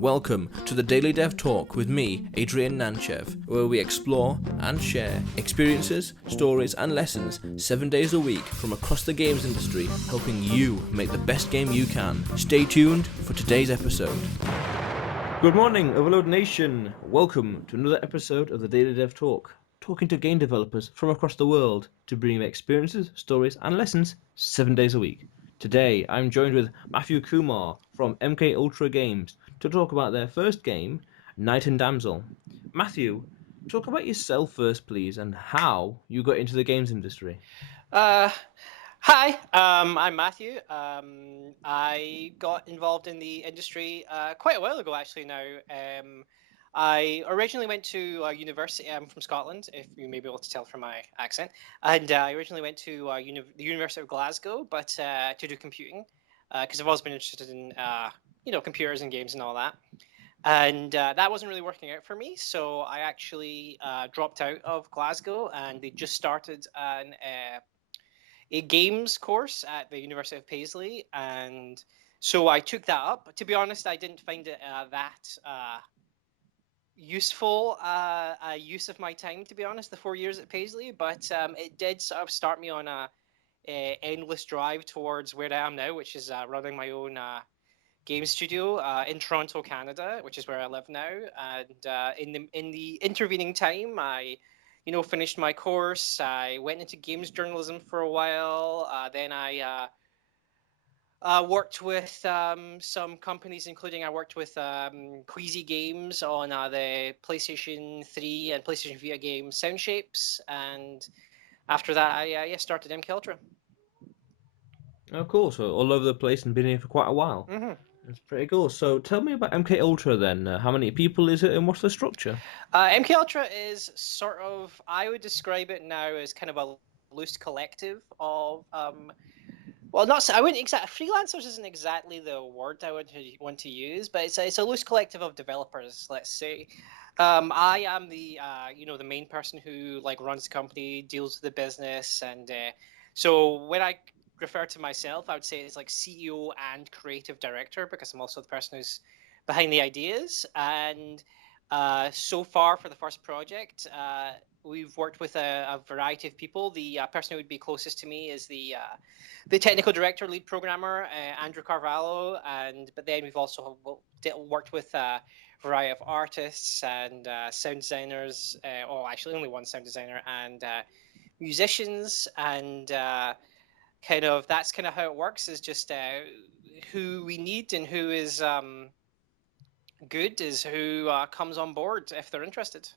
Welcome to the Daily Dev Talk with me, Adrian Nantchev, where we explore and share experiences, stories, and lessons 7 days a week from across the games industry, helping you make the best game you can. Stay tuned for today's episode. Good morning, Overload Nation. Welcome to another episode of the Daily Dev Talk, talking to game developers from across the world to bring them experiences, stories, and lessons 7 days a week. Today, I'm joined with Mathew Kumar from MK Games to talk about their first game, Knight and Damsel. Mathew, talk about yourself first, please, and how you got into the games industry. Hi, I'm Matthew. I got involved in the industry quite a while ago, actually. Now, I originally went to university. I'm from Scotland, if you may be able to tell from my accent. And I originally went to the University of Glasgow, but to do computing, because I've always been interested in computers and games and all that. And that wasn't really working out for me, so I actually dropped out of Glasgow, and they just started a games course at the University of Paisley, and so I took that up. To be honest, I didn't find it that useful use of my time, to be honest, the 4 years at Paisley, but it did sort of start me on a endless drive towards where I am now, which is running my own game studio in Toronto, Canada, which is where I live now. And in the intervening time, I finished my course. I went into games journalism for a while. Then I worked with some companies, including I worked with Queasy Games on the PlayStation 3 and PlayStation Vita game Sound Shapes. And after that, I started MK Ultra. Oh, cool. So all over the place and been here for quite a while. Mm-hmm. That's pretty cool. So tell me about MK Ultra then. How many people is it and what's the structure? MK Ultra is sort of, I would describe it now as kind of a loose collective of, well, not, I wouldn't exactly, freelancers isn't exactly the word I would want to use, but it's a loose collective of developers, let's say. I am the, the main person who runs the company, deals with the business, and so when I refer to myself, I would say it's like CEO and creative director, because I'm also the person who's behind the ideas. And so far for the first project, we've worked with a variety of people. The person who would be closest to me is the technical director, lead programmer, Andrew Carvalho, but then we've also worked with a variety of artists and sound designers. Actually, only one sound designer, and musicians, and that's kind of how it works. Is just who we need and who is good is who comes on board if they're interested.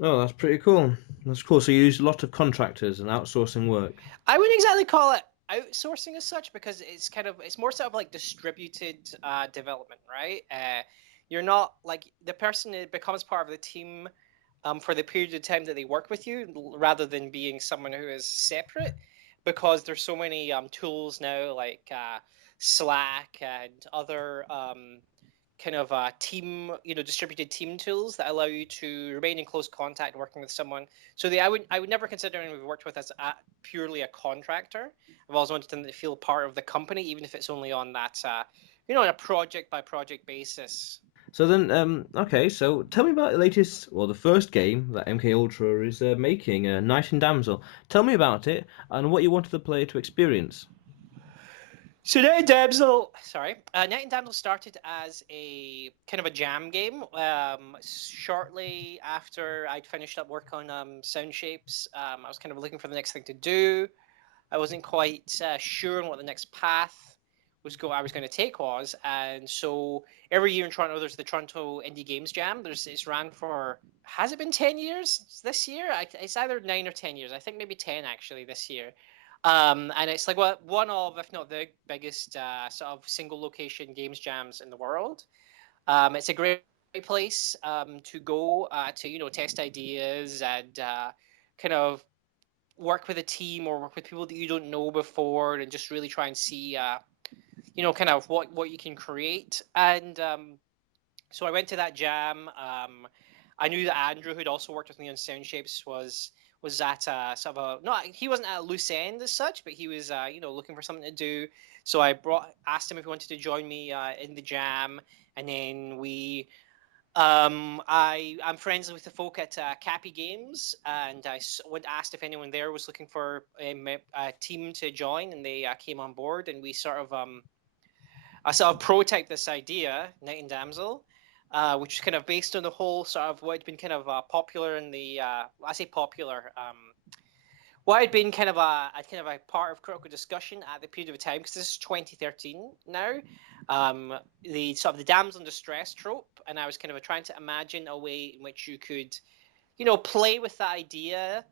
Oh, that's pretty cool. That's cool. So you use a lot of contractors and outsourcing work. I wouldn't exactly call it outsourcing as such, because it's more sort of like distributed development, right? You're not like the person that becomes part of the team for the period of time that they work with you, rather than being someone who is separate, because there's so many tools now like Slack and other team, distributed team tools that allow you to remain in close contact working with someone. So I would never consider anyone we've worked with as purely a contractor. I've always wanted them to feel part of the company, even if it's only on that, on a project by project basis. So then, okay, so tell me about the first game that MK Ultra is making, Knight and Damsel. Tell me about it and what you wanted the player to experience. So Knight and Damsel started as a kind of a jam game. Shortly after I'd finished up work on Sound Shapes, I was kind of looking for the next thing to do. I wasn't quite sure on what the next path I was going to take was, and so every year in Toronto there's the Toronto Indie Games Jam. It's ran for, has it been 10 years this year? It's either 9 or 10 years. I think maybe 10 actually this year. And it's like one of, if not the biggest sort of single location games jams in the world. It's a great place to go to test ideas and kind of work with a team or work with people that you don't know before, and just really try and see kind of what you can create. And so I went to that jam. I knew that Andrew, who'd also worked with me on Sound Shapes, was was at sort of he wasn't at a loose end as such, but he was looking for something to do. So I asked him if he wanted to join me in the jam, and then I'm friends with the folk at Cappy Games, and I asked if anyone there was looking for a team to join, and they came on board, and we I sort of prototyped this idea, Knight and Damsel, which is kind of based on the whole sort of what had been kind of popular in the I say popular. What had been kind of a part of critical discussion at the period of time, because this is 2013 now, the sort of the damsel in distress trope, and I was kind of trying to imagine a way in which you could, play with the idea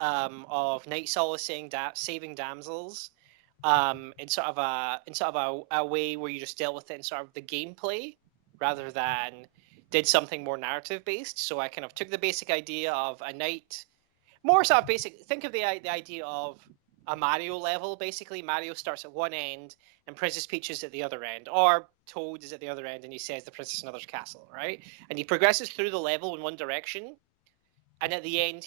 of knight solacing, saving damsels, in sort of a way where you just dealt with it in sort of the gameplay rather than did something more narrative based. So I kind of took the basic idea of a knight, more sort of basic. Think of the idea of a Mario level. Basically, Mario starts at one end and Princess Peach is at the other end, or Toad is at the other end, and he says the princess in another castle, right? And he progresses through the level in one direction, and at the end,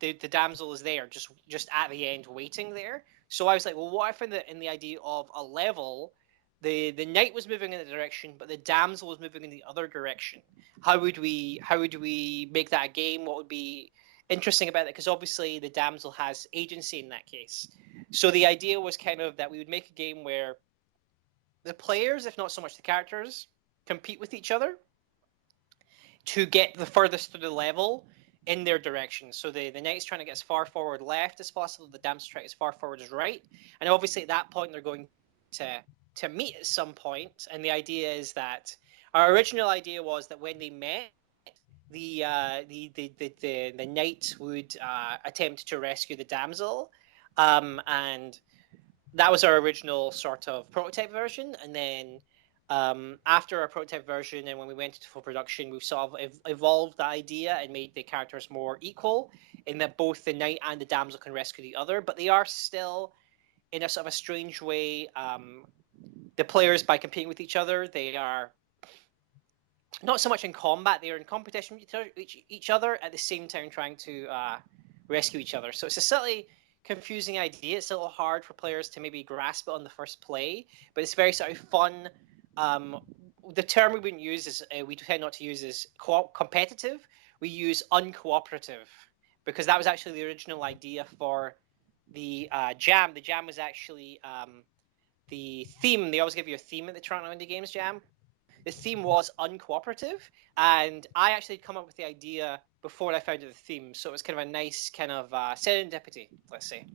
the damsel is there, just at the end, waiting there. So I was like, well, what if in the idea of a level, the knight was moving in the direction, but the damsel was moving in the other direction? How would we make that a game? What would be interesting about it? Because obviously the damsel has agency in that case. So the idea was kind of that we would make a game where the players, if not so much the characters, compete with each other to get the furthest through the level in their direction. So the knight's trying to get as far forward left as possible, the damsel trying as far forward as right. And obviously at that point they're going to meet at some point. And the idea is that our original idea was that when they met, the knight would attempt to rescue the damsel, and that was our original sort of prototype version. And then after our prototype version, and when we went into full production, we've sort of evolved the idea and made the characters more equal in that both the knight and the damsel can rescue the other, but they are still, in a sort of a strange way, the players, by competing with each other, they are not so much in combat, they are in competition with each other at the same time trying to rescue each other. So it's a slightly confusing idea. It's a little hard for players to maybe grasp it on the first play, but it's very sort of fun. The term we wouldn't use is we tend not to use is competitive. We use uncooperative, because that was actually the original idea for the jam. The jam was actually the theme. They always give you a theme at the Toronto Indie Games Jam. The theme was uncooperative, and I actually had come up with the idea before I found the theme, so it was kind of a nice kind of serendipity, let's say.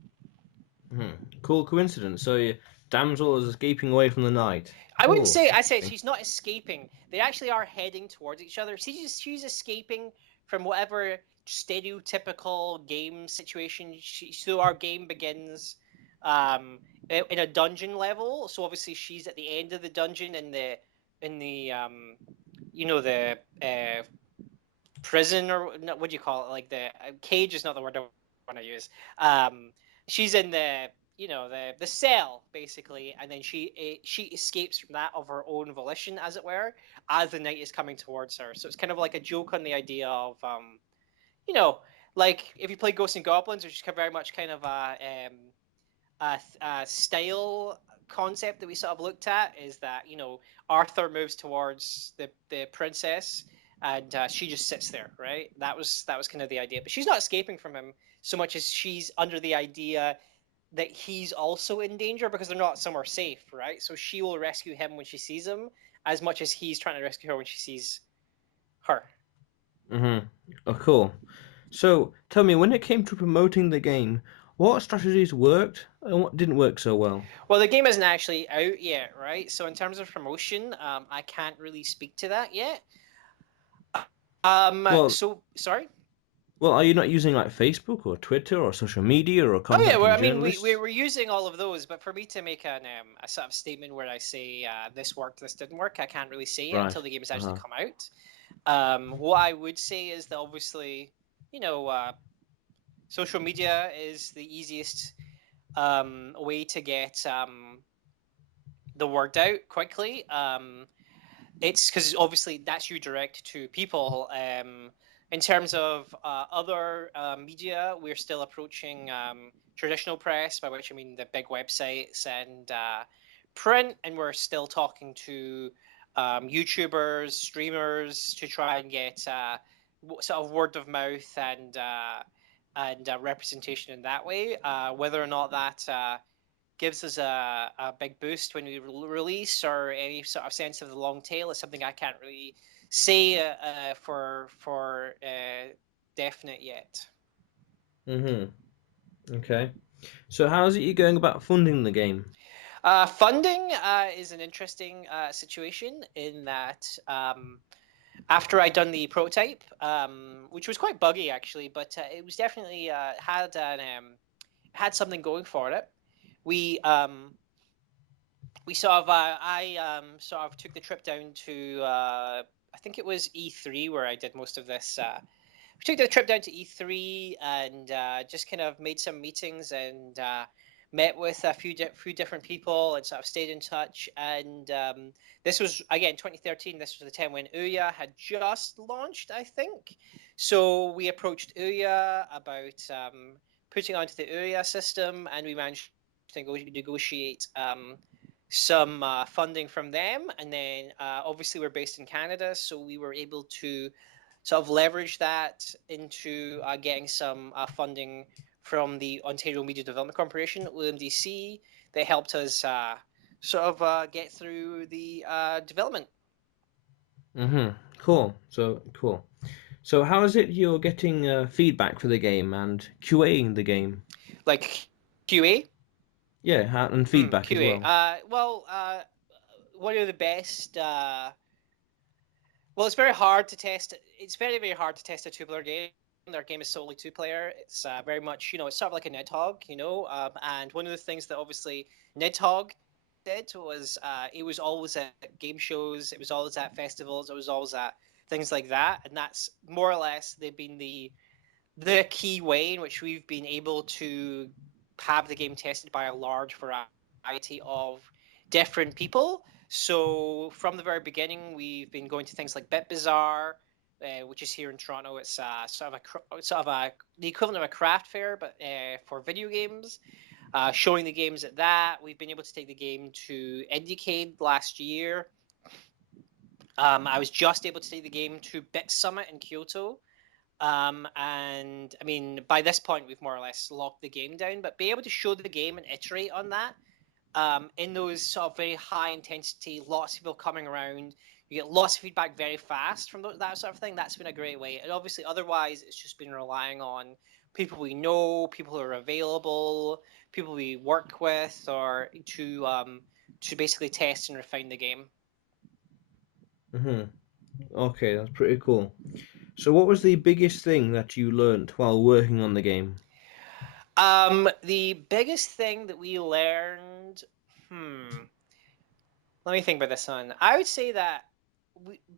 Cool coincidence. So your damsel is escaping away from the knight. I wouldn't Cool. say. I say she's not escaping. They actually are heading towards each other. She's escaping from whatever stereotypical game situation. So our game begins in a dungeon level. So obviously she's at the end of the dungeon in the the prison, or what do you call it? Like the cage is not the word I want to use. She's in the cell basically, and then she escapes from that of her own volition, as it were, as the knight is coming towards her. So it's kind of like a joke on the idea of like if you play Ghosts and Goblins, which is very much kind of a style concept that we sort of looked at, is that Arthur moves towards the princess, and she just sits there, right? That was kind of the idea, but she's not escaping from him so much as she's under the idea that he's also in danger, because they're not somewhere safe, right? So she will rescue him when she sees him, as much as he's trying to rescue her when she sees her. Oh, cool. So tell me, when it came to promoting the game, what strategies worked and what didn't work so well? Well, the game isn't actually out yet, right? So in terms of promotion, I can't really speak to that yet. Well, So sorry. well, are you not using like Facebook or Twitter or social media or Oh yeah, well, contacting I mean, journalists? we're using all of those, but for me to make a sort of statement where I say this worked, this didn't work, I can't really say it Right. until the game has actually come out. What I would say is that obviously, social media is the easiest way to get the word out quickly. It's because obviously that's you direct to people. In terms of other media, we're still approaching traditional press, by which I mean the big websites and print, and we're still talking to YouTubers, streamers to try and get sort of word of mouth and representation in that way. Whether or not that gives us a big boost when we release or any sort of sense of the long tail is something I can't really say for definite yet. Okay. So how's it you going about funding the game? Funding is an interesting situation in that after I'd done the prototype, which was quite buggy actually, but it was definitely had something going for it. We sort of I sort of took the trip down to I think it was E3 where I did most of this. We took the trip down to E3 and just kind of made some meetings and met with a few different people and sort of stayed in touch. And this was again 2013. This was the time when Ouya had just launched, I think. So we approached Ouya about putting onto the Ouya system, and we managed to negotiate some funding from them. And then obviously we're based in Canada, so we were able to sort of leverage that into getting some funding from the Ontario Media Development Corporation, OMDC. They helped us sort of get through the development. Cool. So cool. So how is it you're getting feedback for the game and QAing the game? Like QA? Yeah, and feedback as QA. well. One of the best. Well, it's very hard to test. It's very, very hard to test a two-player game. Their game is solely two-player. It's very much, it's sort of like a Nidhogg, and one of the things that obviously Nidhogg did was it was always at game shows, it was always at festivals, it was always at things like that, and that's more or less they've been the key way in which we've been able to have the game tested by a large variety of different people. So from the very beginning, we've been going to things like BitBazaar, which is here in Toronto. It's sort of the equivalent of a craft fair, but for video games. Showing the games at that. We've been able to take the game to Indiecade last year. I was just able to take the game to Bit Summit in Kyoto. And I mean, by this point, we've more or less locked the game down, but be able to show the game and iterate on that in those sort of very high intensity, lots of people coming around, you get lots of feedback very fast from that sort of thing. That's been a great way. And obviously, otherwise, it's just been relying on people we know, people who are available, people we work with, or to basically test and refine the game. Okay, that's pretty cool. So what was the biggest thing that you learnt while working on the game? The biggest thing that we learned, let me think about this one. I would say that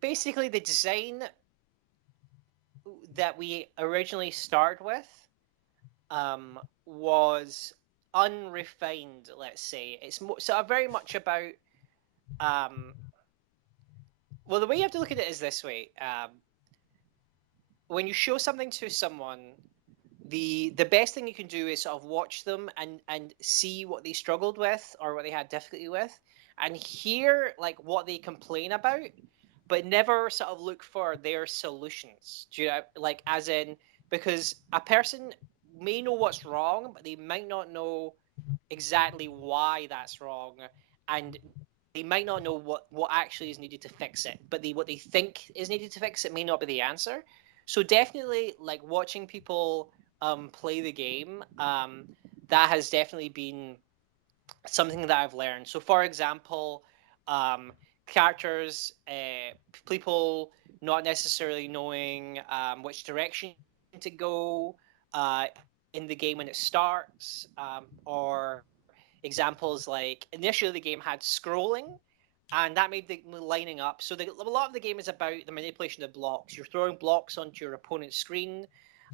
basically the design that we originally started with was unrefined, let's say. It's sort of very much about well, the way you have to look at it is this way. When you show something to someone, the best thing you can do is sort of watch them and see what they struggled with or what they had difficulty with, and hear like what they complain about, but never sort of look for their solutions. Do you know, like as in, because a person may know what's wrong, but they might not know exactly why that's wrong, and they might not know what actually is needed to fix it. But what they think is needed to fix it may not be the answer. So definitely, like watching people play the game, that has definitely been something that I've learned. So, for example, characters, people not necessarily knowing which direction to go uh, in the game when it starts, or examples like initially the game had scrolling. And that made the lining up. So a lot of the game is about the manipulation of blocks. You're throwing blocks onto your opponent's screen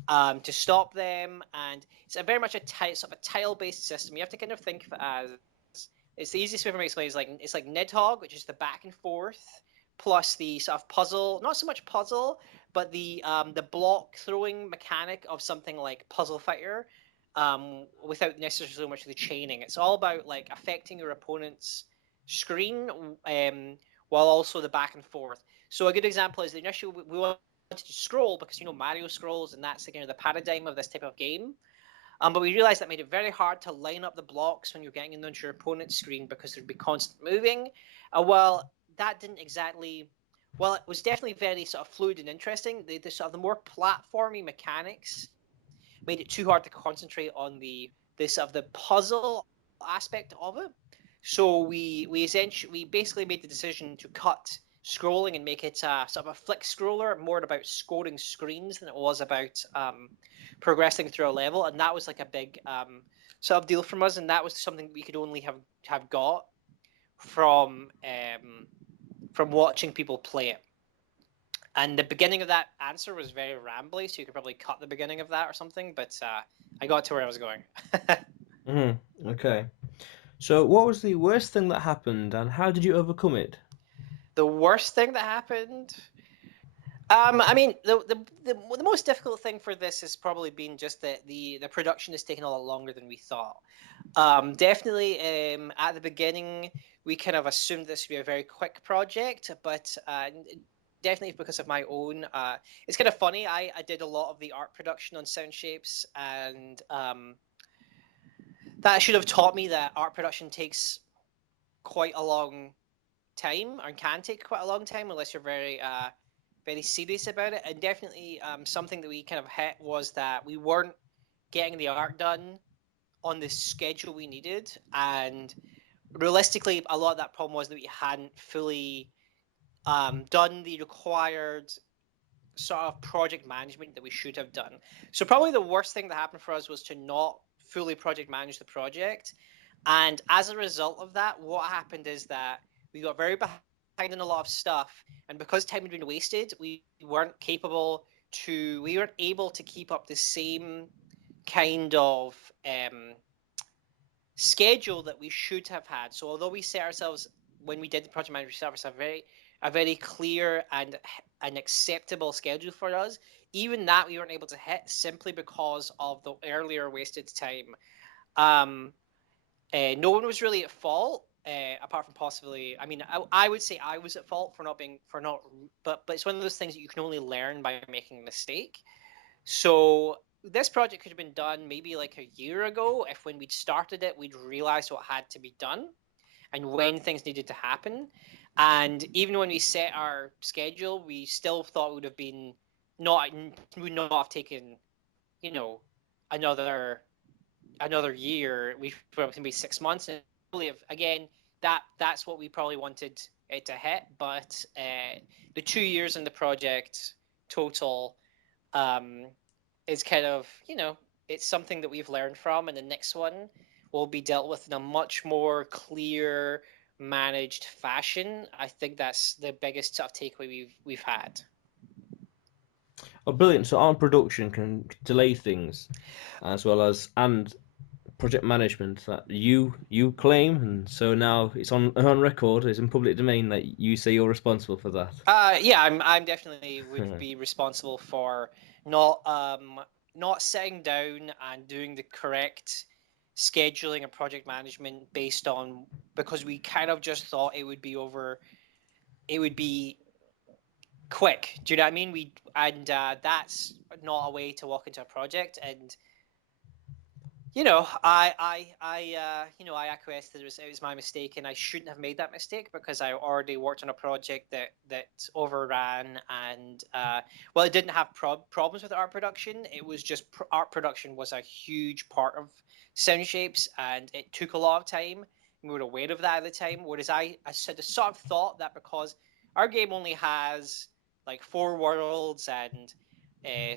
to stop them, and it's very much sort of a tile-based system. You have to kind of think of it as it's the easiest way for me to explain is like it's like Nidhogg, which is the back and forth, plus the sort of puzzle. Not so much puzzle, but the block throwing mechanic of something like Puzzle Fighter, without necessarily so much of the chaining, it's all about like affecting your opponent's screen, while also the back and forth. So a good example is the initial we wanted to scroll because Mario scrolls, and that's the paradigm of this type of game. But we realized that made it very hard to line up the blocks when you're getting into your opponent's screen because there'd be constant moving. Well, that didn't exactly. Well, it was definitely very sort of fluid and interesting. The sort of the more platformy mechanics made it too hard to concentrate on the sort of the puzzle aspect of it. So we basically made the decision to cut scrolling and make it sort of a flick scroller, more about scoring screens than it was about progressing through a level, and that was like a big sort of deal from us, and that was something we could only have got from watching people play it. And the beginning of that answer was very rambly, so you could probably cut the beginning of that or something, but I got to where I was going. Okay. So, what was the worst thing that happened, and how did you overcome it? The worst thing that happened. I mean, the most difficult thing for this has probably been just that the production has taken a lot longer than we thought. Definitely, at the beginning, we kind of assumed this would be a very quick project, but definitely because of my own. It's kind of funny. I did a lot of the art production on Sound Shapes, and that should have taught me that art production takes quite a long time, or can take quite a long time, unless you're very very serious about it. And definitely something that we kind of hit was that we weren't getting the art done on the schedule we needed, and realistically a lot of that problem was that we hadn't fully done the required sort of project management that we should have done. So probably the worst thing that happened for us was to not fully project manage the project. And as a result of that, what happened is that we got very behind on a lot of stuff, and because time had been wasted, we weren't able to keep up the same kind of schedule that we should have had. So although we set ourselves, when we did the project management, we set ourselves a very clear and an acceptable schedule for us, even that we weren't able to hit simply because of the earlier wasted time. No one was really at fault, apart from possibly. I mean, I would say I was at fault for not being but it's one of those things that you can only learn by making a mistake. So this project could have been done maybe like a year ago if when we'd started it, we'd realized what had to be done and when things needed to happen. And even when we set our schedule, we still thought would have been would not have taken, another year. We probably be 6 months. And again, that's what we probably wanted it to hit. But the 2 years in the project total is kind of, it's something that we've learned from, and the next one will be dealt with in a much more clear, managed fashion. I think that's the biggest sort of takeaway we've had. Oh, brilliant! So, art production can delay things, as well as and project management that you claim, and so now it's on record, it's in public domain that you say you're responsible for that. Yeah, I'm definitely would be responsible for not sitting down and doing the correct scheduling and project management because we kind of just thought it would be quick. Do you know what I mean? That's not a way to walk into a project. And I acquiesced that it was my mistake, and I shouldn't have made that mistake because I already worked on a project that overran, and it didn't have problems with art production. It was just art production was a huge part of Sound Shapes, and it took a lot of time. We were aware of that at the time. Whereas I sort of thought that because our game only has like 4 worlds and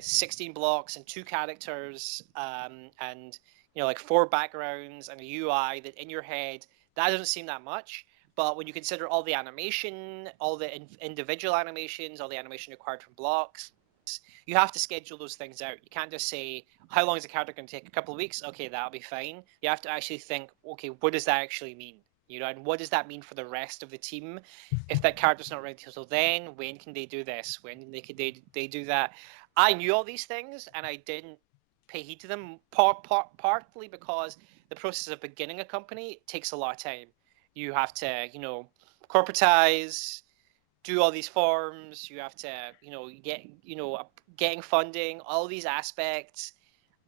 16 blocks and 2 characters, and like 4 backgrounds and a UI, that in your head that doesn't seem that much. But when you consider all the animation, all the individual animations, all the animation required from blocks, you have to schedule those things out. You can't just say, how long is a character going to take? A couple of weeks? Okay, that'll be fine. You have to actually think, okay, what does that actually mean? And what does that mean for the rest of the team? If that character's not ready till then, when can they do this? When they do that? I knew all these things, and I didn't pay heed to them. Partly because the process of beginning a company takes a lot of time. You have to, corporatize, do all these forms. You have to, get, getting funding. All these aspects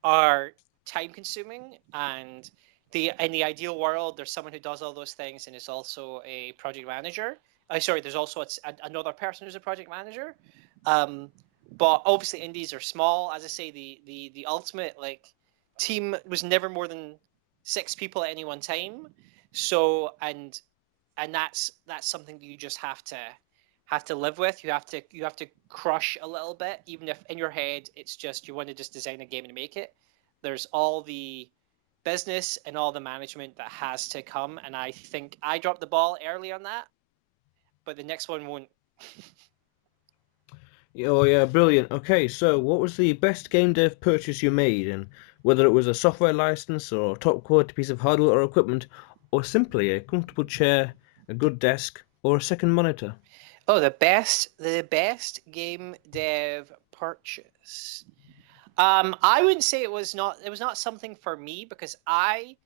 are time consuming, and in the ideal world, there's someone who does all those things and is also a project manager. Sorry, there's also another person who's a project manager. Um, but obviously, indies are small. As I say, the ultimate team was never more than 6 people at any one time. So and that's something that you just have to live with. You have to crush a little bit, even if in your head it's just you want to just design a game and make it. There's all the business and all the management that has to come, and I think I dropped the ball early on that, but the next one won't. Oh yeah, brilliant. Okay, so what was the best game dev purchase you made, and whether it was a software license or a top quality piece of hardware or equipment, or simply a comfortable chair, a good desk, or a second monitor? Oh, the best game dev purchase. I wouldn't say it was not something for me, because I'm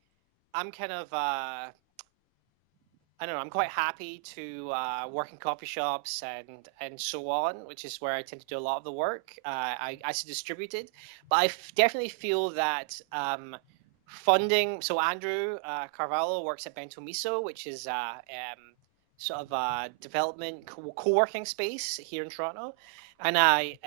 kind of I don't know. I'm quite happy to work in coffee shops and so on, which is where I tend to do a lot of the work. I see distributed, but definitely feel that funding. So Andrew Carvalho works at Bento Miso, which is sort of a development co-working space here in Toronto, and I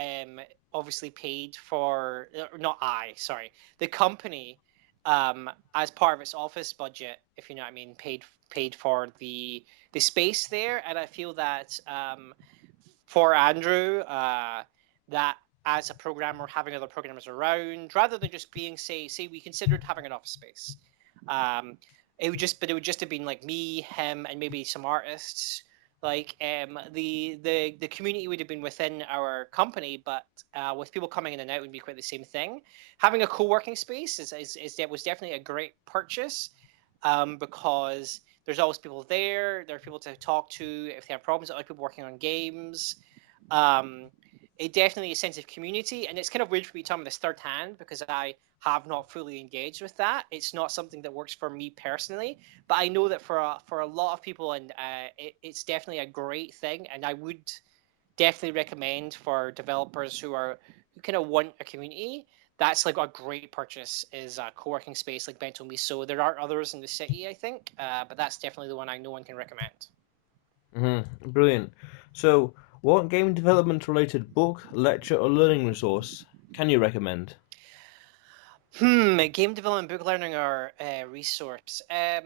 obviously paid for, not I, sorry, the company, as part of its office budget, if you know what I mean, paid for the space there. And I feel that for Andrew, that as a programmer, having other programmers around, rather than just being, say we considered having an office space, um, it would just have been like me, him, and maybe some artists. The community would have been within our company, but with people coming in and out would be quite the same thing. Having a co-working space was definitely a great purchase, because there's always people there. There are people to talk to if they have problems. Other people working on games. Um, it definitely a sense of community, and it's kind of weird for me telling this third hand, because I have not fully engaged with that. It's not something that works for me personally, but I know that for a lot of people, and it's definitely a great thing, and I would definitely recommend for developers who kind of want a community. That's like a great purchase, is a co-working space like Bento Miso. There are others in the city, I think, but that's definitely the one I know one can recommend. Brilliant. So, what game development related book, lecture, or learning resource can you recommend? Game development, book learning, or resource. I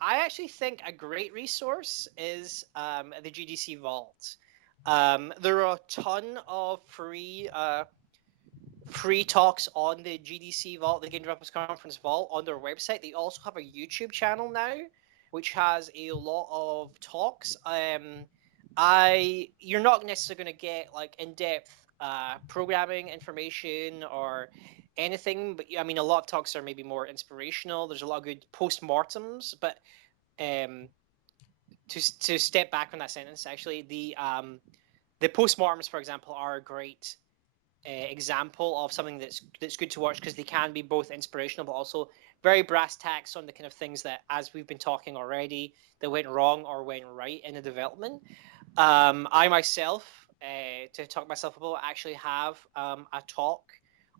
actually think a great resource is the GDC Vault. There are a ton of free talks on the GDC Vault, the Game Developers Conference Vault, on their website. They also have a YouTube channel now, which has a lot of talks. You're not necessarily going to get like in-depth programming information or anything, but I mean, a lot of talks are maybe more inspirational. There's a lot of good post-mortems, but um, to step back from that sentence, actually, the post-mortems, for example, are a great example of something that's good to watch, because they can be both inspirational but also very brass tacks on the kind of things that, as we've been talking already, that went wrong or went right in the development. I myself, to talk myself about, actually have a talk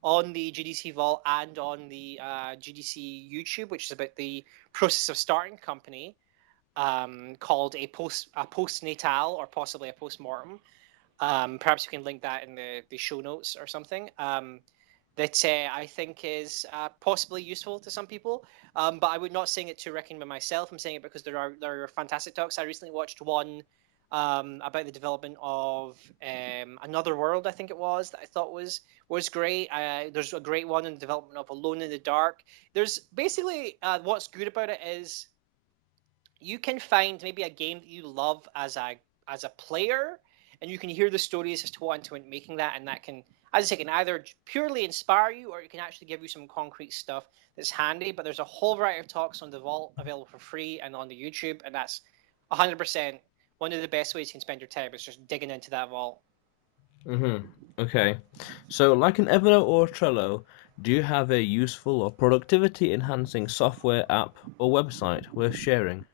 on the GDC Vault and on the GDC YouTube, which is about the process of starting a company, called a postnatal, or possibly a postmortem. Perhaps you can link that in the show notes or something. That I think is possibly useful to some people. But I would not saying it to recommend by myself. I'm saying it because there are fantastic talks. I recently watched one about the development of Another World, I think it was, that I thought was great. There's a great one in the development of Alone in the Dark. There's basically what's good about it is you can find maybe a game that you love as a player, and you can hear the stories as to what went into making that, and that can, as I say, can either purely inspire you, or it can actually give you some concrete stuff that's handy. But there's a whole variety of talks on the Vault available for free and on the YouTube, and that's 100% one of the best ways you can spend your time is just digging into that Vault. Okay. So, like an Evernote or a Trello, do you have a useful or productivity enhancing software, app, or website worth sharing?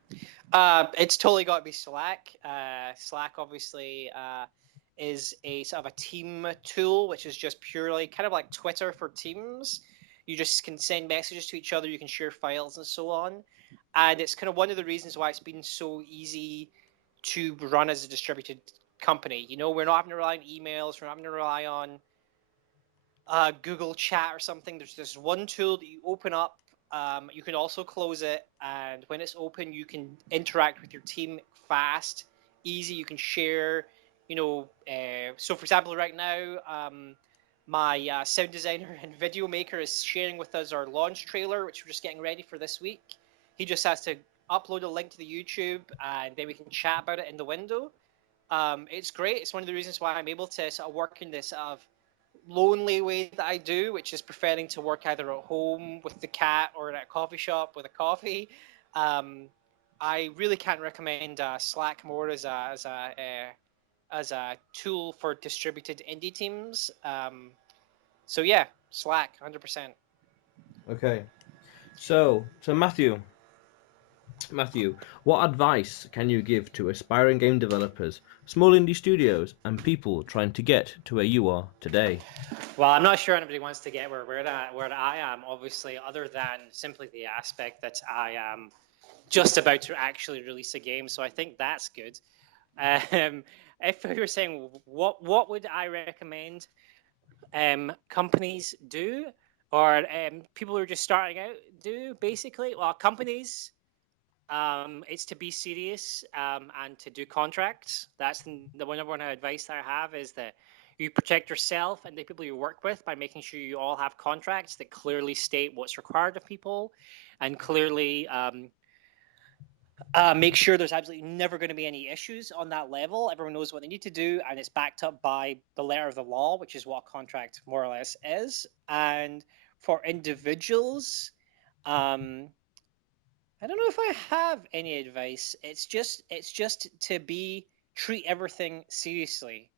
It's totally got to be Slack. Slack obviously is a sort of a team tool, which is just purely kind of like Twitter for teams. You just can send messages to each other, you can share files and so on. And it's kind of one of the reasons why it's been so easy to run as a distributed company. You know, we're not having to rely on emails, we're not having to rely on Google Chat or something. There's this one tool that you open up. You can also close it, and when it's open, you can interact with your team fast, easy. You can share, so for example, right now, my sound designer and video maker is sharing with us our launch trailer, which we're just getting ready for this week. He just has to upload a link to the YouTube, and then we can chat about it in the window. It's great. It's one of the reasons why I'm able to sort of work in this lonely way that I do, which is preferring to work either at home with the cat or at a coffee shop with a coffee. I really can't recommend Slack more as a tool for distributed indie teams. So yeah, Slack, 100%. Okay. So Matthew, what advice can you give to aspiring game developers, small indie studios, and people trying to get to where you are today? Well, I'm not sure anybody wants to get where I am, obviously, other than simply the aspect that I am just about to actually release a game. So I think that's good. If we were saying what would I recommend companies do, or people who are just starting out do, basically, well, companies, it's to be serious and to do contracts. That's the one advice that I have, is that you protect yourself and the people you work with by making sure you all have contracts that clearly state what's required of people, and clearly make sure there's absolutely never going to be any issues on that level. Everyone knows what they need to do, and it's backed up by the letter of the law, which is what a contract more or less is. And for individuals, I don't know if I have any advice. It's just to treat everything seriously.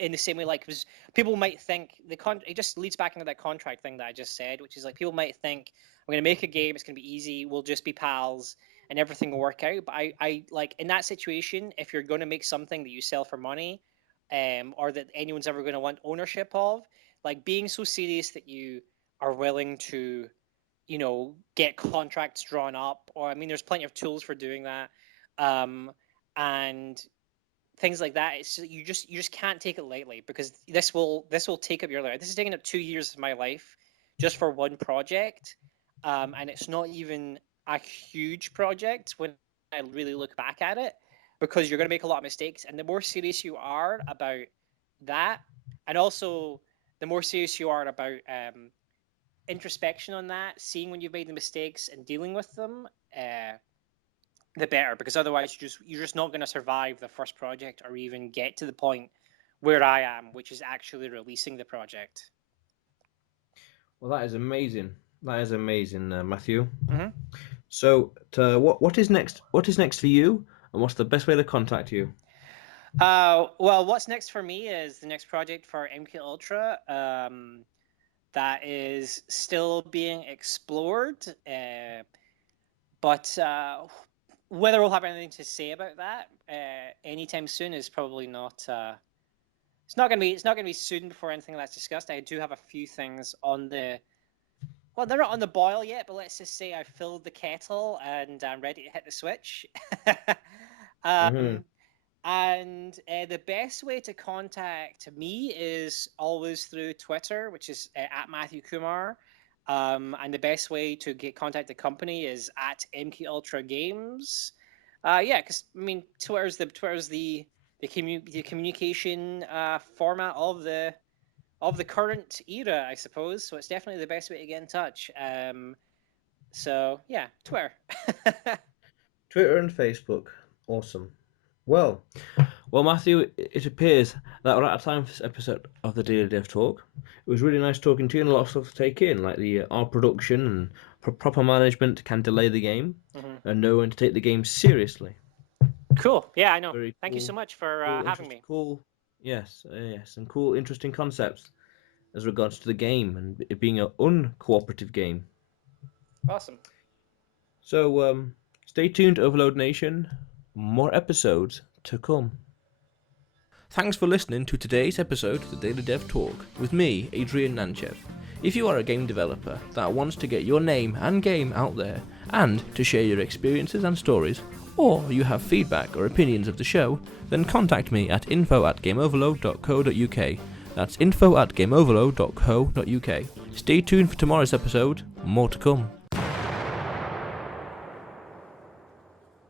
In the same way, like, because people might think it just leads back into that contract thing that I just said, which is like, people might think, I'm going to make a game, it's going to be easy, we'll just be pals and everything will work out. But I like, in that situation, if you're going to make something that you sell for money, or that anyone's ever going to want ownership of, like, being so serious that you are willing to, get contracts drawn up, or, I mean, there's plenty of tools for doing that, and things like that. It's just, you just can't take it lightly, because this will take up your life. This is taking up 2 years of my life just for one project, and it's not even a huge project when I really look back at it, because you're going to make a lot of mistakes, and the more serious you are about that, and also the more serious you are about introspection on that, seeing when you've made the mistakes and dealing with them, the better, because otherwise you're just not going to survive the first project, or even get to the point where I am, which is actually releasing the project. Well, that is amazing. That is amazing, Matthew. Mm-hmm. So, what is next? What is next for you, and what's the best way to contact you? Well, what's next for me is the next project for MK Ultra. That is still being explored, but whether we'll have anything to say about that anytime soon is probably not. It's not gonna be soon before anything that's discussed. I do have a few things on the. Well, they're not on the boil yet, but let's just say I filled the kettle and I'm ready to hit the switch. And the best way to contact me is always through Twitter, which is at Mathew Kumar. And the best way to contact the company is at MK Ultra Games. Yeah, because, I mean, Twitter's the communication format of the current era, I suppose. So it's definitely the best way to get in touch. So yeah, Twitter. Twitter and Facebook. Awesome. Well, Well, Matthew, it appears that we're out of time for this episode of the Daily Dev Talk. It was really nice talking to you and a lot of stuff to take in, like our production and proper management can delay the game and know when to take the game seriously. Cool. Yeah, I know. Very Thank you cool, so much for having me. Cool. Yes, and cool, interesting concepts as regards to the game and it being an uncooperative game. Awesome. So, stay tuned, Overload Nation. More episodes to come. Thanks for listening to today's episode of the Daily Dev Talk with me, Adrian Nantchev. If you are a game developer that wants to get your name and game out there and to share your experiences and stories, or you have feedback or opinions of the show, then contact me at info@gameoverload.co.uk. That's info@gameoverload.co.uk. Stay tuned for tomorrow's episode, more to come.